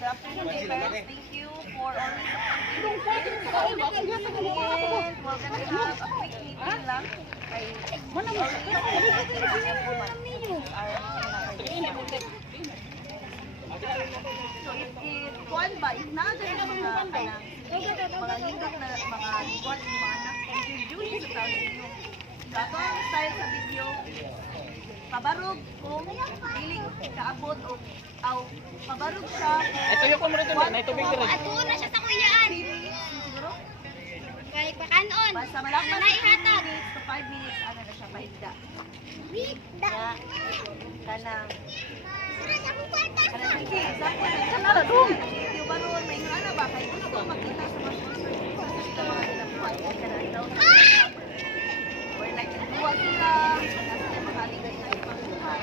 Good afternoon, dear parents. Thank you for always supporting your kids. And we're gonna have a quick meeting lang. Kay always every month. So if kuan ba, if naagay ng mga anak, mga lindot na mga reward ng mga anak, introduce sa tao ninyo. So ako ang style sa video, pabarog kung piling kaabot o pabarog siya Ito yung kumurito na, ito big rin. Ato na siya sa kuyaan. siguro. Balik pa kanon. Basta malakas Nanay hatag. 3 minutes to 5 minutes, ano na siya, pahinda. Wikda. Kanang Ako kwarta. sige, example, kanang video ba ron, may nga na ba, kaya gusto makita sa mga sponsor, gusto sila mga nilabuan, kanang daw sa summer. Or nagkinuwa sila, nasa sila mga ligay na ipagbuhay.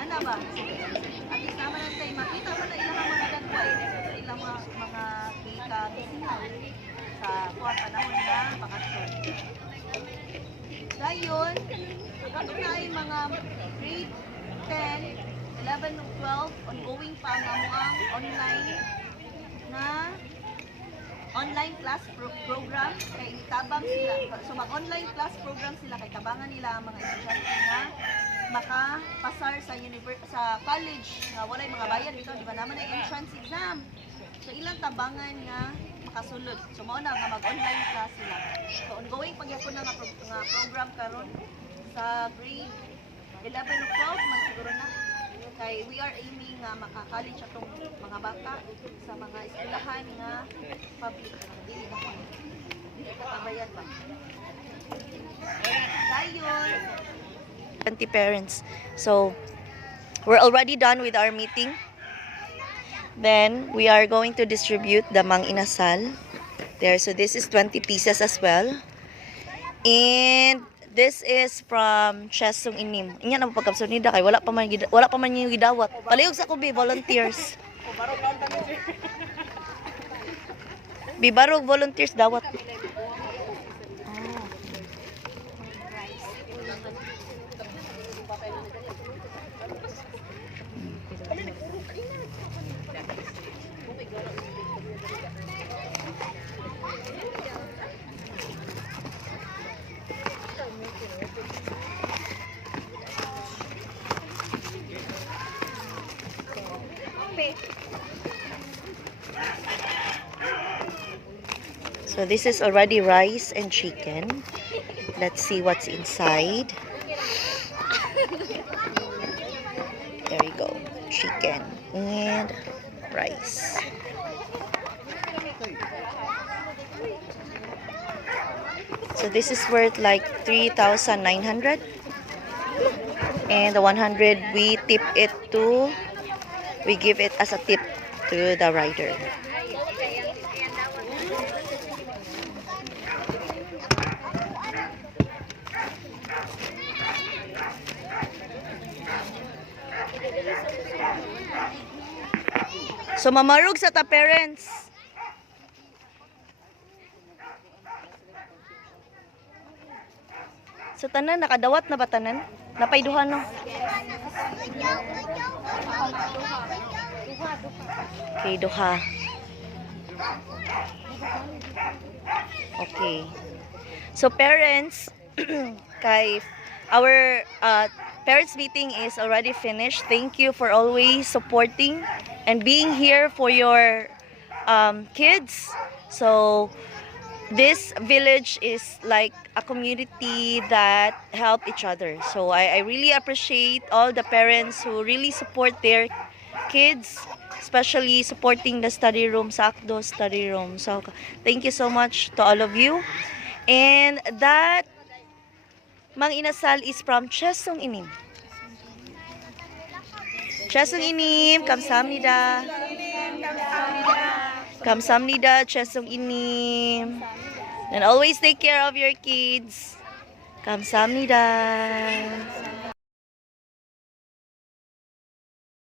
Ano ba? At least naman ang tayo, makita mo na ilang mga dagway sa ilang mga kita sa kuha panahon na bakasyon. Ngayon, kato na ay mga grade 10, 11, 12, ongoing pa nga mo ang online class program kay tabang sila. So mag-online class program sila kay tabangan nila ang mga estudyante na makapasar sa college nga walay mga bayad dito, di ba naman ay entrance exam. So ilang tabangan nga makasulod. So mao na nga mag-online class sila. So ongoing pagyapon na nga program karon sa grade 11 o 12 man siguro na. Kay we are aiming nga maka-college atong mga bata sa mga eskwelahan nga public dili ba ko. Kabayan ba? Dayon 20 parents. So we're already done with our meeting. Then we are going to distribute the mang inasal there. So this is 20 pieces as well. And this is from Chesong Inim. Inya nang pagkapso nida kay wala pa man yung gidawat. Palihog sa kubi volunteers. Bibarog volunteers dawat. So this is already rice and chicken. Let's see what's inside. There you go. Chicken and rice. So this is worth like 3,900. And the 100 we tip it to, we give it as a tip to the rider. So mamarug sa ta parents. So tanan nakadawat na ba tanan? Napayduhan no. Okay, duha. Okay. So parents, kay our parents meeting is already finished. Thank you for always supporting and being here for your kids. So this village is like a community that help each other. So I really appreciate all the parents who really support their kids, especially supporting the study room, Sakdo study room. So thank you so much to all of you. And that mang inasal is from Chesong Inim. Chesong Inim, kamsahamnida. Kamsahamnida, Chesong Inim. And always take care of your kids. Kamsahamnida.